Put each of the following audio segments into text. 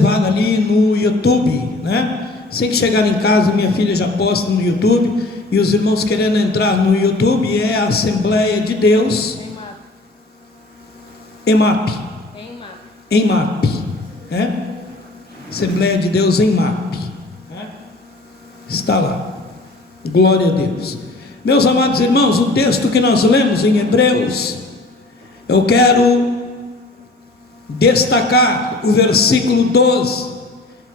reservada ali no YouTube, né? Assim que chegar em casa, minha filha já posta no YouTube, e os irmãos querendo entrar no YouTube, é a Assembleia de Deus EMAP, né? Assembleia de Deus EMAP, né? Está lá, glória a Deus. Meus amados irmãos, o texto que nós lemos em Hebreus, eu quero destacar o versículo 12,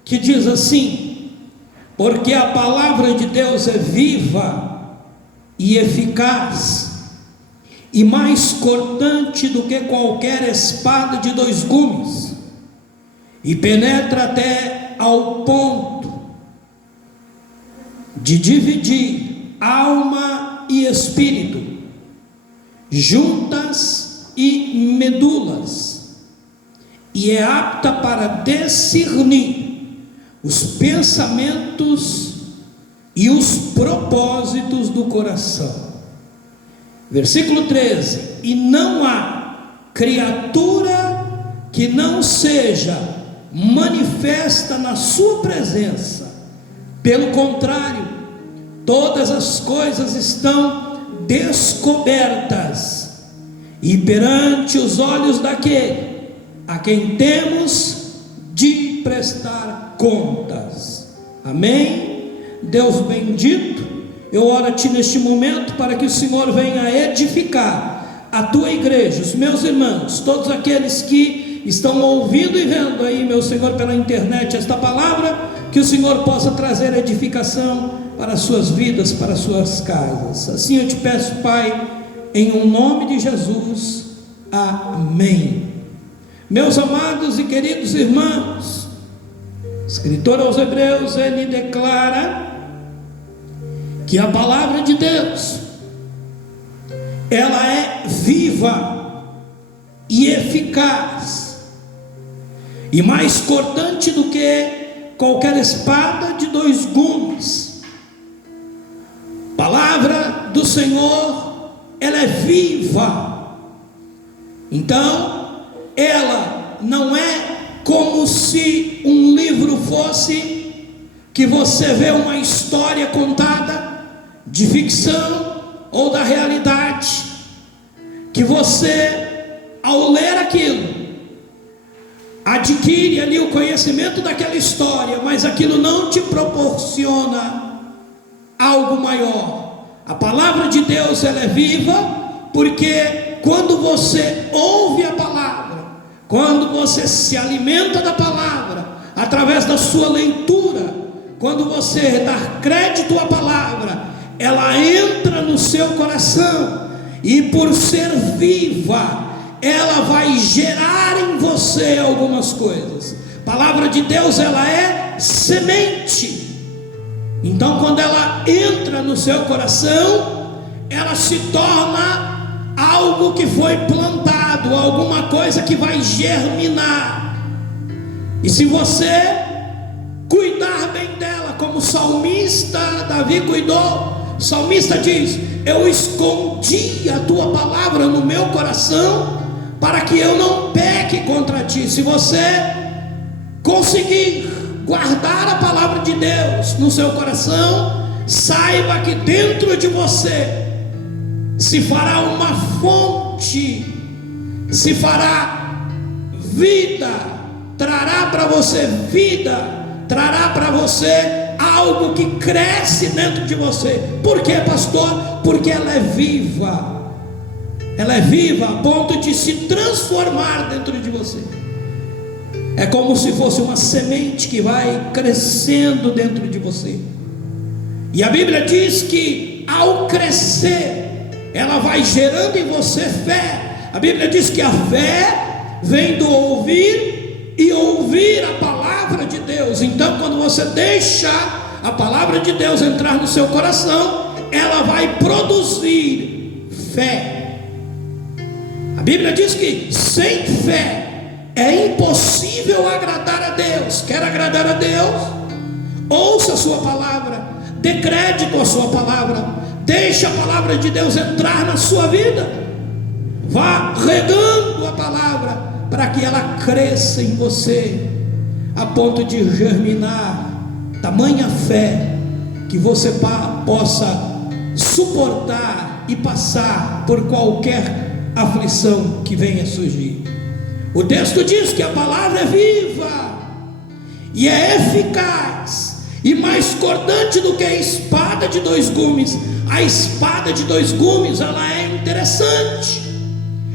que diz assim: porque a palavra de Deus é viva e eficaz, e mais cortante do que qualquer espada de dois gumes, e penetra até ao ponto de dividir alma e espírito, juntas e medulas, e é apta para discernir os pensamentos e os propósitos do coração. Versículo 13: e não há criatura que não seja manifesta na sua presença. Pelo contrário, todas as coisas estão descobertas, e perante os olhos daquele a quem temos de prestar contas. Amém? Deus bendito, eu oro a Ti neste momento para que o Senhor venha edificar a Tua igreja, os meus irmãos, todos aqueles que estão ouvindo e vendo aí, meu Senhor, pela internet esta palavra, que o Senhor possa trazer edificação para as suas vidas, para as suas casas. Assim eu te peço, Pai, em um nome de Jesus. Amém. Meus amados e queridos irmãos, o escritor aos Hebreus, ele declara que a palavra de Deus, ela é viva e eficaz, e mais cortante do que qualquer espada de dois gumes. Palavra do Senhor, ela é viva. Então, ela não é como se um livro fosse, que você vê uma história contada de ficção ou da realidade, que você, ao ler aquilo, adquire ali o conhecimento daquela história, mas aquilo não te proporciona algo maior. A palavra de Deus, ela é viva, porque quando você ouve a palavra, quando você se alimenta da palavra, através da sua leitura, quando você dá crédito à palavra, ela entra no seu coração, e por ser viva, ela vai gerar em você algumas coisas. A palavra de Deus, ela é semente. Então, quando ela entra no seu coração, ela se torna algo que foi plantado, alguma coisa que vai germinar. E se você cuidar bem dela, como o salmista Davi cuidou, o salmista diz: eu escondi a tua palavra no meu coração, para que eu não peque contra ti. Se você conseguir guardar a palavra de Deus no seu coração, saiba que dentro de você se fará uma fonte, se fará vida, trará para você vida, trará para você algo que cresce dentro de você. Por quê, pastor? Porque ela é viva. Ela é viva a ponto de se transformar dentro de você. É como se fosse uma semente que vai crescendo dentro de você. E a Bíblia diz que ao crescer, ela vai gerando em você fé. A Bíblia diz que a fé vem do ouvir, e ouvir a palavra de Deus. Então, quando você deixa a palavra de Deus entrar no seu coração, ela vai produzir fé. A Bíblia diz que sem fé é impossível agradar a Deus. Quer agradar a Deus? Ouça a sua palavra, dê crédito à sua palavra, deixe a palavra de Deus entrar na sua vida, vá regando a palavra para que ela cresça em você. a ponto de germinar tamanha fé que você possa suportar e passar por qualquer aflição que venha surgir. O texto diz que a palavra é viva e é eficaz e mais cortante do que a espada de dois gumes. A espada de dois gumes, ela é interessante,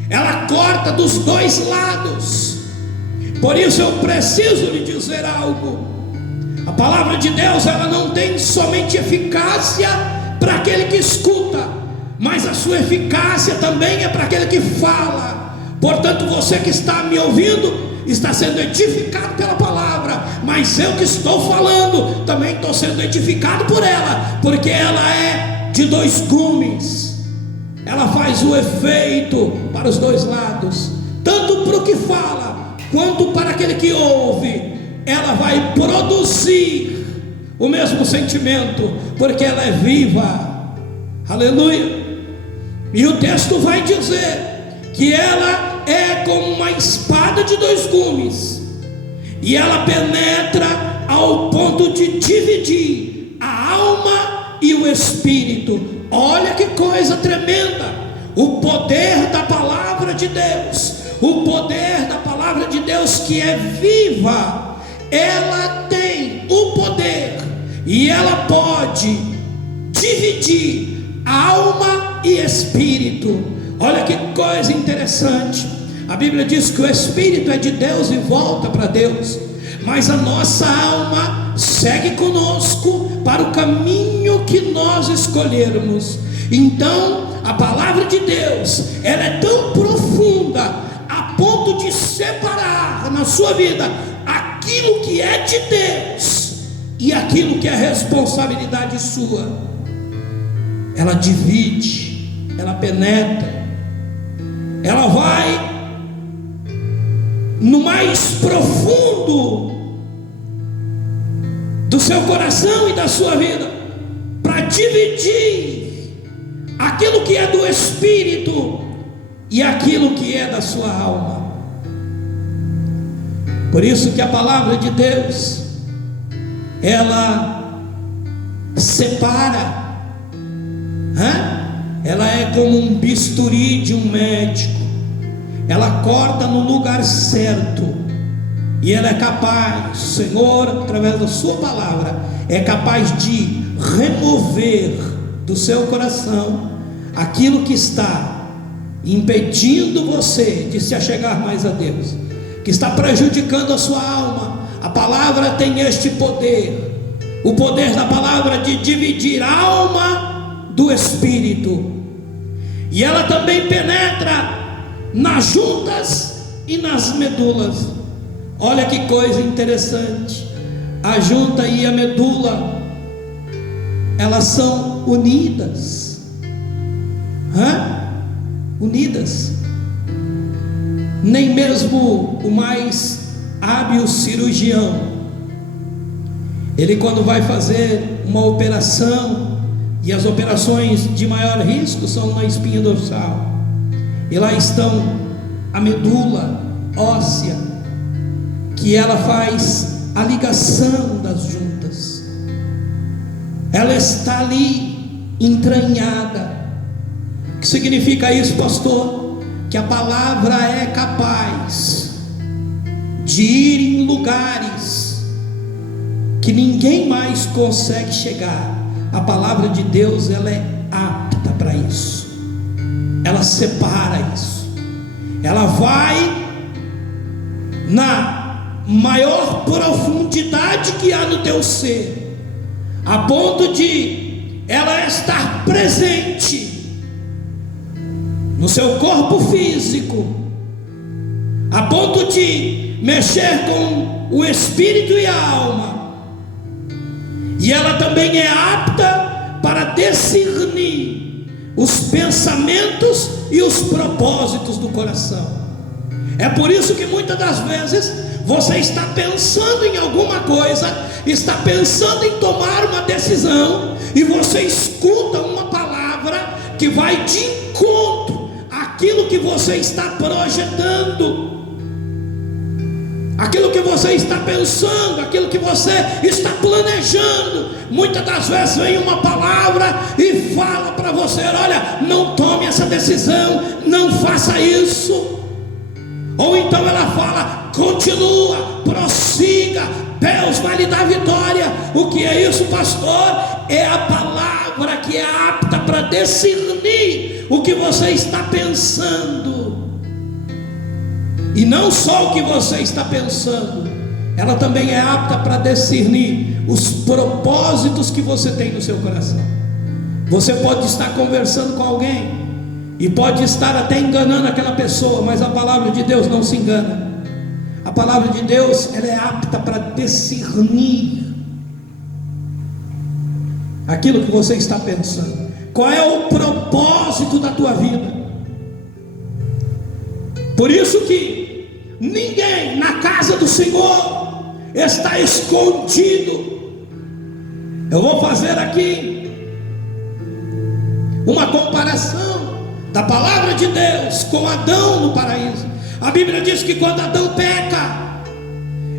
ela corta dos dois lados. Por isso eu preciso lhe dizer algo: a palavra de Deus, ela não tem somente eficácia para aquele que escuta, mas a sua eficácia também é para aquele que fala. Portanto, você que está me ouvindo está sendo edificado pela palavra, mas eu que estou falando também estou sendo edificado por ela, porque ela é de dois gumes. Ela faz o efeito para os dois lados, tanto para o que fala quanto para aquele que ouve. Ela vai produzir o mesmo sentimento, porque ela é viva. Aleluia. E o texto vai dizer que ela é como uma espada de dois gumes, e ela penetra ao ponto de dividir a alma e o espírito. Olha que coisa tremenda! O poder da palavra de Deus, o poder da palavra de Deus que é viva, ela tem o poder e ela pode dividir alma e espírito. Olha que coisa interessante. A Bíblia diz que o espírito é de Deus e volta para Deus, mas a nossa alma segue conosco para o caminho que nós escolhermos. Então a palavra de Deus, ela é tão profunda a ponto de separar na sua vida aquilo que é de Deus e aquilo que é responsabilidade sua. Ela divide, ela penetra, ela vai no mais profundo do seu coração e da sua vida, para dividir aquilo que é do espírito e aquilo que é da sua alma. Por isso que a palavra de Deus, ela separa, ela é como um bisturi de um médico. Ela corta no lugar certo, e ela é capaz, o Senhor, através da sua palavra, é capaz de remover do seu coração aquilo que está impedindo você de se achegar mais a Deus, que está prejudicando a sua alma. A palavra tem este poder, o poder da palavra de dividir a alma do espírito, e ela também penetra nas juntas e nas medulas. Olha que coisa interessante. A junta e a medula, elas são unidas, unidas. Nem mesmo o mais hábil cirurgião, ele quando vai fazer uma operação, e as operações de maior risco são na espinha dorsal, e lá estão a medula óssea, que ela faz a ligação das juntas. Ela está ali entranhada. O que significa isso, pastor? Que a palavra é capaz de ir em lugares que ninguém mais consegue chegar. A palavra de Deus, ela é apta para isso. Ela separa isso. Ela vai na maior profundidade que há no teu ser, a ponto de ela estar presente no seu corpo físico, a ponto de mexer com o espírito e a alma. E ela também é apta para discernir os pensamentos e os propósitos do coração. É por isso que muitas das vezes você está pensando em alguma coisa, está pensando em tomar uma decisão, e você escuta uma palavra que vai de encontro àquilo que você está projetando. aquilo que você está pensando, aquilo que você está planejando. Muitas das vezes vem uma palavra e fala para você: olha, não tome essa decisão, não faça isso. Ou então ela fala: continua, prossiga, Deus vai lhe dar vitória. O que é isso, pastor? É a palavra que é apta para discernir o que você está pensando. E não só o que você está pensando, ela também é apta para discernir os propósitos que você tem no seu coração. Você pode estar conversando com alguém e pode estar até enganando aquela pessoa, mas a palavra de Deus não se engana. A palavra de Deus, ela é apta para discernir aquilo que você está pensando. Qual é o propósito da tua vida? Por isso que ninguém na casa do Senhor está escondido. Eu vou fazer aqui uma comparação da palavra de Deus com Adão no paraíso. A Bíblia diz que quando Adão peca,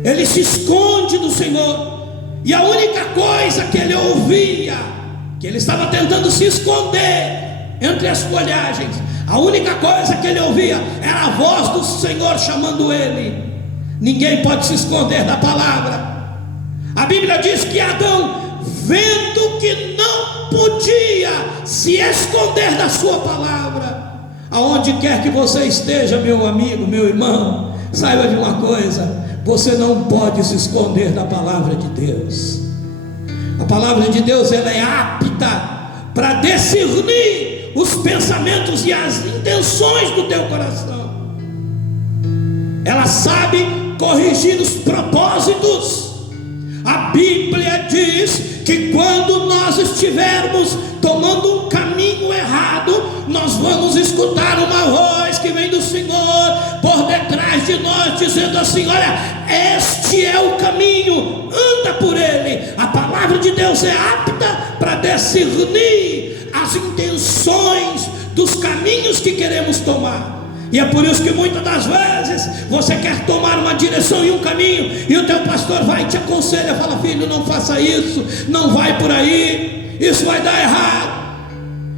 ele se esconde do Senhor, e a única coisa que ele ouvia, que ele estava tentando se esconder entre as folhagens, a única coisa que ele ouvia era a voz do Senhor chamando ele. Ninguém pode se esconder da palavra. A Bíblia diz que Adão, vendo que não podia se esconder da sua palavra, aonde quer que você esteja, meu amigo, meu irmão, saiba de uma coisa: você não pode se esconder da palavra de Deus. A palavra de Deus, ela é apta para discernir os pensamentos e as intenções do teu coração. Ela sabe corrigir os propósitos. A Bíblia diz que quando nós estivermos tomando um caminho errado, nós vamos escutar uma voz que vem do Senhor por detrás de nós, dizendo assim: olha, este é o caminho, anda por ele. A palavra de Deus é apta para discernir as intenções dos caminhos que queremos tomar. E é por isso que muitas das vezes você quer tomar uma direção e um caminho, e o teu pastor vai e te aconselha, fala: filho, não faça isso, não vai por aí, isso vai dar errado.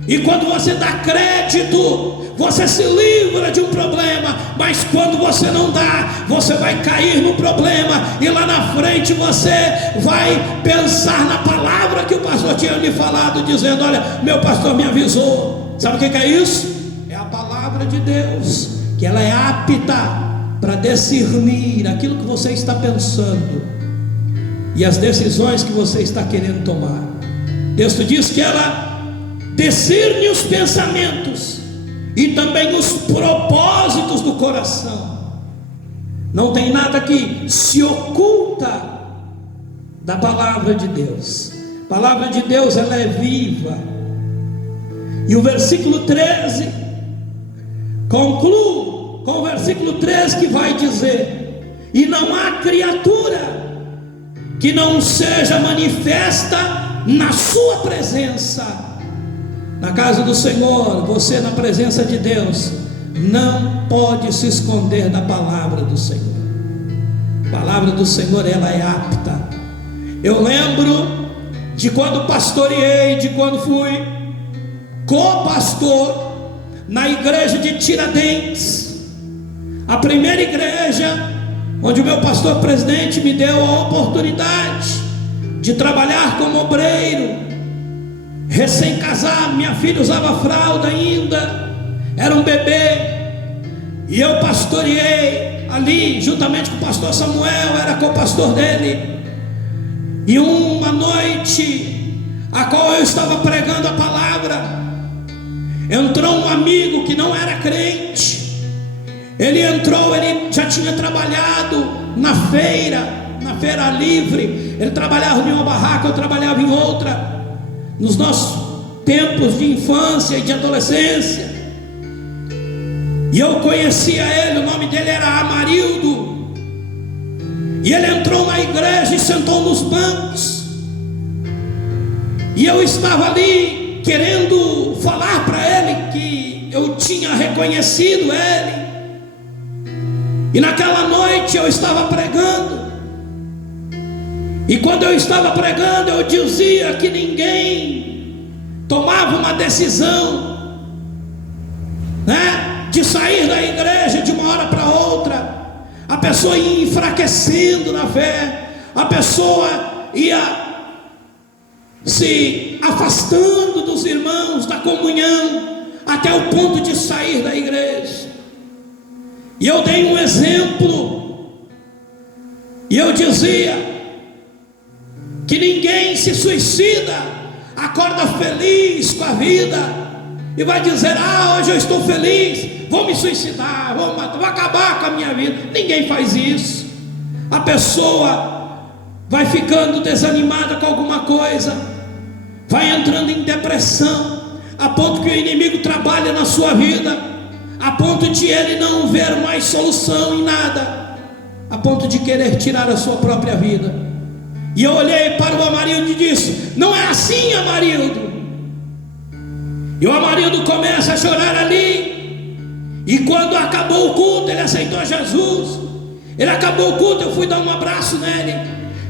E quando você dá crédito, você se livra de um problema, mas quando você não dá, você vai cair no problema, e lá na frente você vai pensar na palavra que o pastor tinha lhe falado, dizendo: olha, meu pastor me avisou. Sabe o que é isso? É a palavra de Deus, que ela é apta para discernir aquilo que você está pensando e as decisões que você está querendo tomar. O texto diz que ela discerne os pensamentos e também os propósitos do coração. Não tem nada que se oculta da palavra de Deus. A palavra de Deus, ela é viva. E o versículo 13 conclui com o versículo 13, que vai dizer: e não há criatura que não seja manifesta na sua presença. Na casa do Senhor, você na presença de Deus não pode se esconder da palavra do Senhor. A palavra do Senhor, ela é apta. Eu lembro de quando pastoreei, de quando fui co-pastor na igreja de Tiradentes, a primeira igreja onde o meu pastor presidente me deu a oportunidade de trabalhar como obreiro. Recém-casado, minha filha usava fralda ainda, era um bebê, e eu pastoreei ali juntamente com o pastor Samuel, era co-pastor dele. E uma noite, a qual eu estava pregando a palavra, entrou um amigo que não era crente. Ele entrou, ele já tinha trabalhado na feira livre. Ele trabalhava em uma barraca, eu trabalhava em outra, nos nossos tempos de infância e de adolescência. E eu conhecia ele, o nome dele era Amarildo. E ele entrou na igreja e sentou nos bancos. E eu estava ali querendo falar para ele que eu tinha reconhecido ele. E naquela noite eu estava pregando, e quando eu estava pregando, eu dizia que ninguém tomava uma decisão, né, de sair da igreja de uma hora para outra. A pessoa ia enfraquecendo na fé, a pessoa ia se afastando dos irmãos, da comunhão, até o ponto de sair da igreja. E eu dei um exemplo, e eu dizia que ninguém se suicida, acorda feliz com a vida e vai dizer: ah, hoje eu estou feliz, vou me suicidar, vou acabar com a minha vida. Ninguém faz isso. A pessoa vai ficando desanimada com alguma coisa, vai entrando em depressão, a ponto que o inimigo trabalha na sua vida, a ponto de ele não ver mais solução em nada, a ponto de querer tirar a sua própria vida. E eu olhei para o Amarildo e disse: não é assim, Amarildo. E o Amarildo começa a chorar ali. E quando acabou o culto, ele aceitou Jesus. Ele acabou o culto, eu fui dar um abraço nele.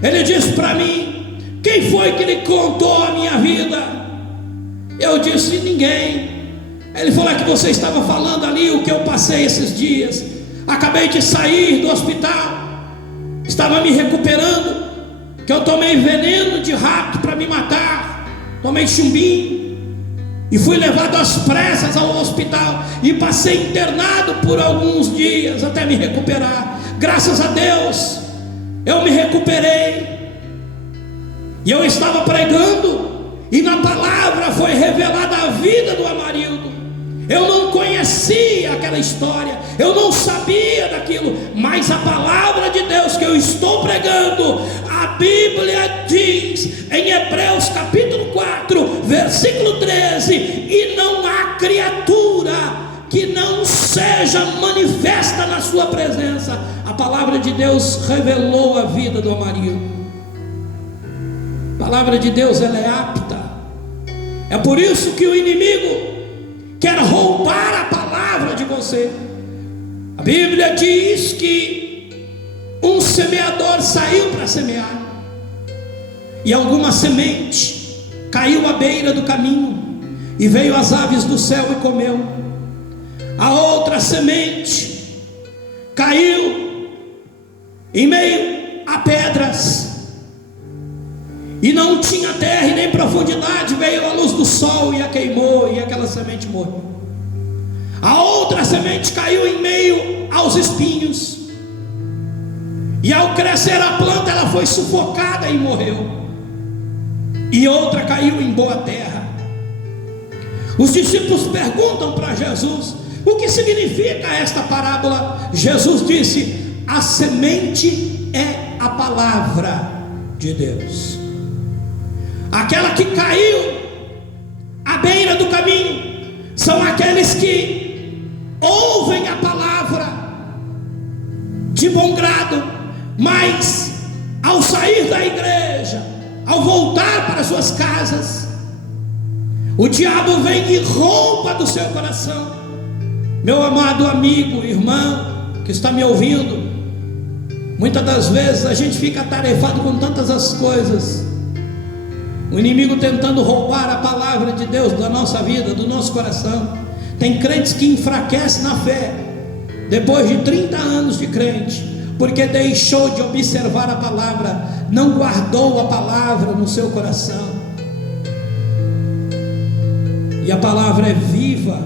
Ele disse para mim: quem foi que lhe contou a minha vida? Eu disse: ninguém. Ele falou: é que você estava falando ali o que eu passei esses dias. Acabei de sair do hospital, estava me recuperando, que eu tomei veneno de rato para me matar, tomei chumbinho, e fui levado às pressas ao hospital, e passei internado por alguns dias até me recuperar. Graças a Deus eu me recuperei, e eu estava pregando, e na palavra foi revelada a vida do Amarildo. Eu não conhecia aquela história, eu não sabia daquilo, mas a palavra de Deus que eu estou pregando, a Bíblia diz em Hebreus capítulo 4, versículo 13: e não há criatura que não seja manifesta na sua presença. A palavra de Deus revelou a vida do Amarildo. A palavra de Deus, ela é apta. É por isso que o inimigo quer roubar a palavra de você. A Bíblia diz que um semeador saiu para semear, e alguma semente caiu à beira do caminho, e veio as aves do céu e comeu. A outra semente caiu em meio a pedras, e não tinha terra e nem profundidade, veio a luz do sol e a queimou, e aquela semente morreu. A outra semente caiu em meio aos espinhos, e ao crescer a planta ela foi sufocada e morreu. E outra caiu em boa terra. Os discípulos perguntam para Jesus: o que significa esta parábola? Jesus disse: a semente é a palavra de Deus. Aquela que caiu à beira do caminho são aqueles que ouvem a palavra de bom grado, mas ao sair da igreja, ao voltar para suas casas, o diabo vem e rouba do seu coração. Meu amado amigo, irmão que está me ouvindo, muitas das vezes a gente fica atarefado com tantas as coisas, o inimigo tentando roubar a palavra de Deus da nossa vida, do nosso coração. Tem crentes que enfraquecem na fé depois de 30 anos de crente, porque deixou de observar a palavra, não guardou a palavra no seu coração. E a palavra é viva,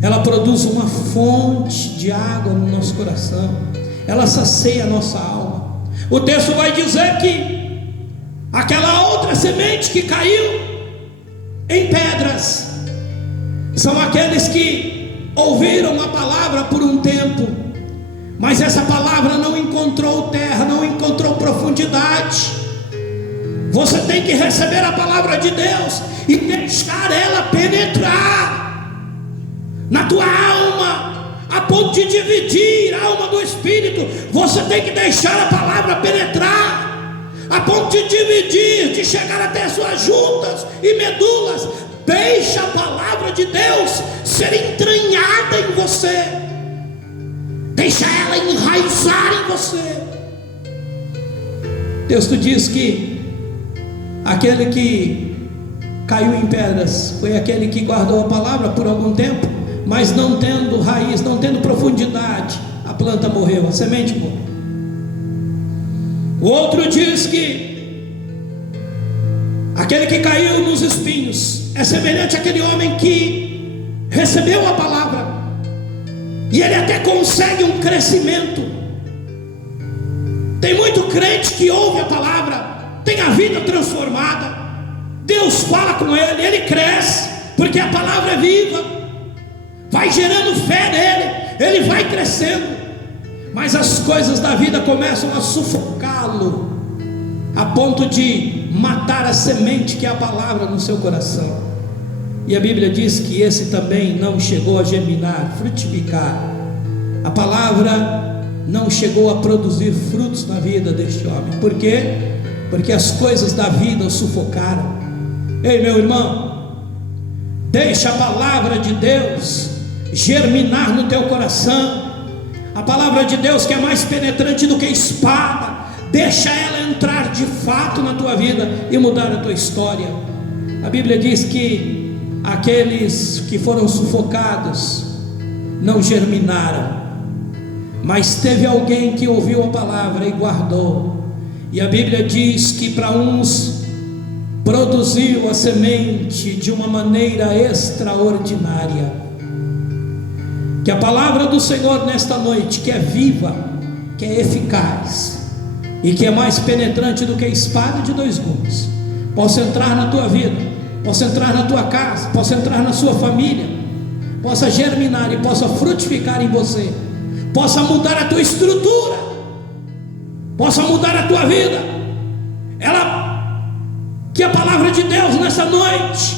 ela produz uma fonte de água no nosso coração, ela sacia a nossa alma. O texto vai dizer que aquela outra semente que caiu em pedras são aqueles que ouviram a palavra por um tempo, mas essa palavra não encontrou terra, não encontrou profundidade. Você tem que receber a palavra de Deus e deixar ela penetrar na tua alma, a ponto de dividir a alma do espírito. Você tem que deixar a palavra penetrar a ponto de dividir, de chegar até suas juntas e medulas. Deixa a palavra de Deus ser entranhada em você. deixa ela enraizar em você. O texto diz que aquele que caiu em pedras foi aquele que guardou a palavra por algum tempo, mas não tendo raiz, não tendo profundidade, a planta morreu, a semente morreu. O outro diz que aquele que caiu nos espinhos é semelhante àquele homem que recebeu a palavra e ele até consegue um crescimento. Tem muito crente que ouve a palavra, tem a vida transformada, Deus fala com ele, ele cresce, porque a palavra é viva, vai gerando fé nele, ele vai crescendo, mas as coisas da vida começam a sufocá-lo, a ponto de matar a semente que é a palavra no seu coração. E a Bíblia diz que esse também não chegou a germinar, frutificar. A palavra não chegou a produzir frutos na vida deste homem. Por quê? Porque as coisas da vida o sufocaram. Ei, meu irmão, deixa a palavra de Deus germinar no teu coração. A palavra de Deus, que é mais penetrante do que espada, deixa ela entrar de fato na tua vida e mudar a tua história. A Bíblia diz que aqueles que foram sufocados não germinaram, mas teve alguém que ouviu a palavra e guardou. E a Bíblia diz que para uns produziu a semente de uma maneira extraordinária. Que a palavra do Senhor nesta noite, que é viva, que é eficaz e que é mais penetrante do que a espada de dois gumes, possa entrar na tua vida, possa entrar na tua casa, possa entrar na sua família, possa germinar e possa frutificar em você, possa mudar a tua estrutura, possa mudar a tua vida. Que a palavra de Deus nessa noite,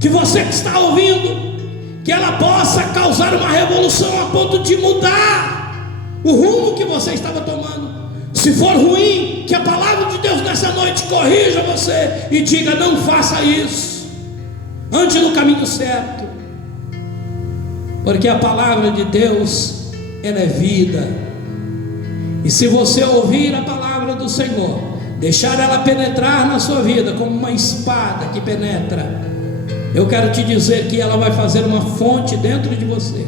que você que está ouvindo, que ela possa causar uma revolução a ponto de mudar o rumo que você estava tomando. Se for ruim, que a palavra de Deus nessa noite corrija você e diga: não faça isso, ande no caminho certo, porque a palavra de Deus, ela é vida. E se você ouvir a palavra do Senhor, deixar ela penetrar na sua vida como uma espada que penetra, eu quero te dizer que ela vai fazer uma fonte dentro de você.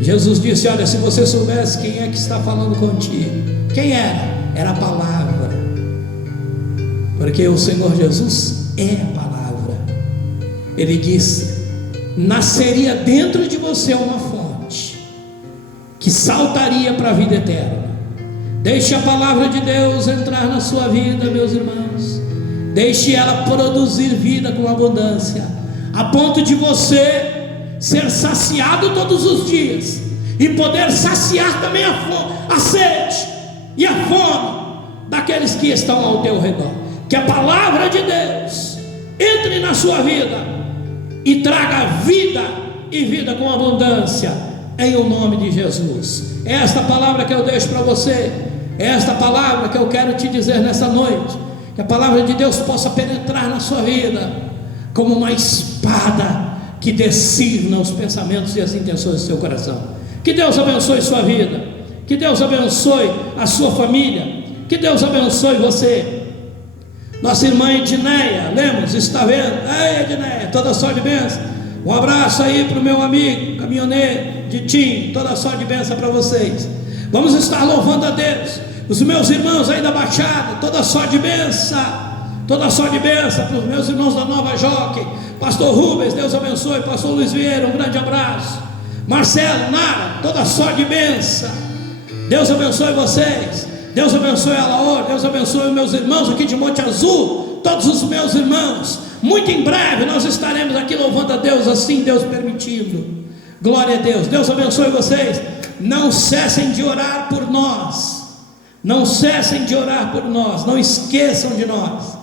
Jesus disse: olha, se você soubesse quem é que está falando contigo, quem era? Era a palavra, porque o Senhor Jesus é a palavra. Ele disse: nasceria dentro de você uma fonte que saltaria para a vida eterna. Deixe a palavra de Deus entrar na sua vida, meus irmãos. Deixe ela produzir vida com abundância, a ponto de você ser saciado todos os dias e poder saciar também a sede e a fome daqueles que estão ao teu redor. Que a palavra de Deus entre na sua vida e traga vida, e vida com abundância, em o nome de Jesus. É esta palavra que eu deixo para você, é esta palavra que eu quero te dizer nessa noite. Que a palavra de Deus possa penetrar na sua vida como uma espada que discerne os pensamentos e as intenções do seu coração. Que Deus abençoe sua vida, que Deus abençoe a sua família, que Deus abençoe você. Nossa irmã Edneia Lemos está vendo? Ei, Edneia, toda sorte de bênção. Um abraço aí para o meu amigo caminhoneiro de Tim, toda sorte de bênção para vocês. Vamos estar louvando a Deus. Os meus irmãos aí da Baixada, toda sorte de bênção, toda sorte de bênção para os meus irmãos da Nova Jockey. Pastor Rubens, Deus abençoe. Pastor Luiz Vieira, um grande abraço. Marcelo, Nara, toda sorte de bênção. Deus abençoe vocês. Deus abençoe a Laor. Deus abençoe os meus irmãos aqui de Monte Azul, todos os meus irmãos. Muito em breve nós estaremos aqui louvando a Deus, assim Deus permitindo. Glória a Deus. Deus abençoe vocês. Não cessem de orar por nós. Não cessem de orar por nós. Não esqueçam de nós.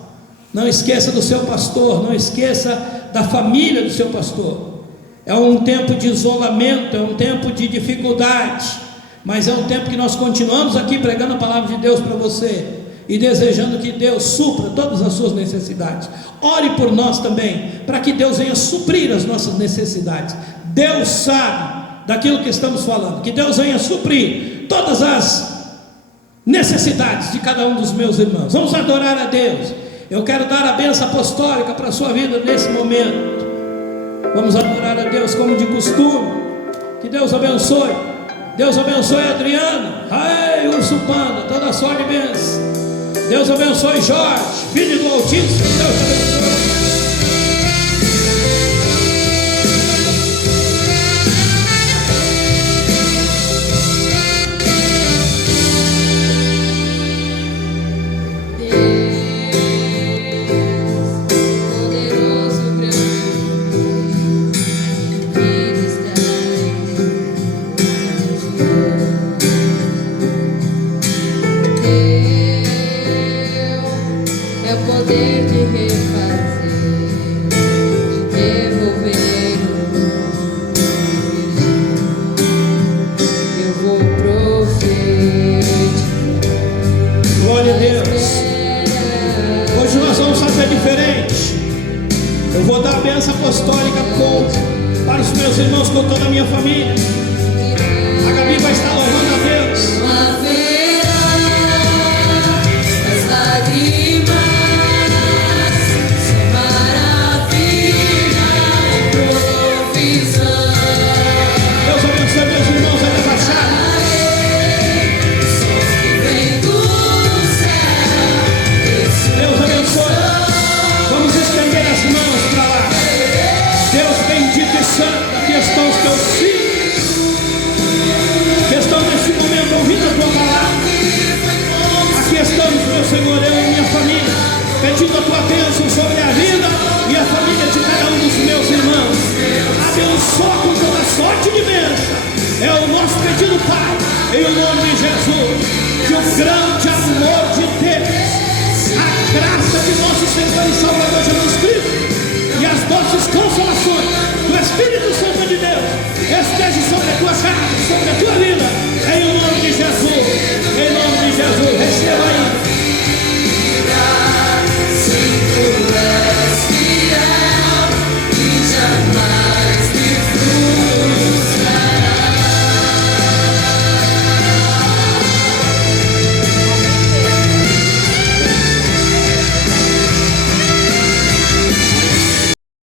Não esqueça do seu pastor. Não esqueça da família do seu pastor. É um tempo de isolamento, é um tempo de dificuldade, mas é um tempo que nós continuamos aqui pregando a palavra de Deus para você e desejando que Deus supra todas as suas necessidades. Ore por nós também, para que Deus venha suprir as nossas necessidades. Deus sabe daquilo que estamos falando. Que Deus venha suprir todas as necessidades de cada um dos meus irmãos. Vamos adorar a Deus. Eu quero dar a bênção apostólica para a sua vida nesse momento. Vamos adorar a Deus como de costume. Que Deus abençoe. Deus abençoe a Adriana, ai, Urso Panda, toda a sorte e bênção. Deus abençoe Jorge, filho do Altíssimo. Deus abençoe. Apostólica para os meus irmãos, com toda a minha família. A Gabi vai estar louvando a Deus. As lágrimas, maravilha e provisão. Deus abençoe meus irmãos a debachar. Deus abençoe. Vamos estender as mãos para lá. Deus bendito e santo, aqui estão os teus filhos, que estão neste momento ouvindo a tua palavra. Aqui estamos, meu Senhor, eu e minha família, pedindo a tua bênção sobre a vida e a família de cada um dos meus irmãos. Abençoa com toda sorte de bênção. É o nosso pedido, Pai, em nome de Jesus. Que o grande amor de Deus, a graça de nosso Senhor e Salvador Jesus Cristo e as doces consolações do Espírito Santo de Deus esteja sobre a tua casa.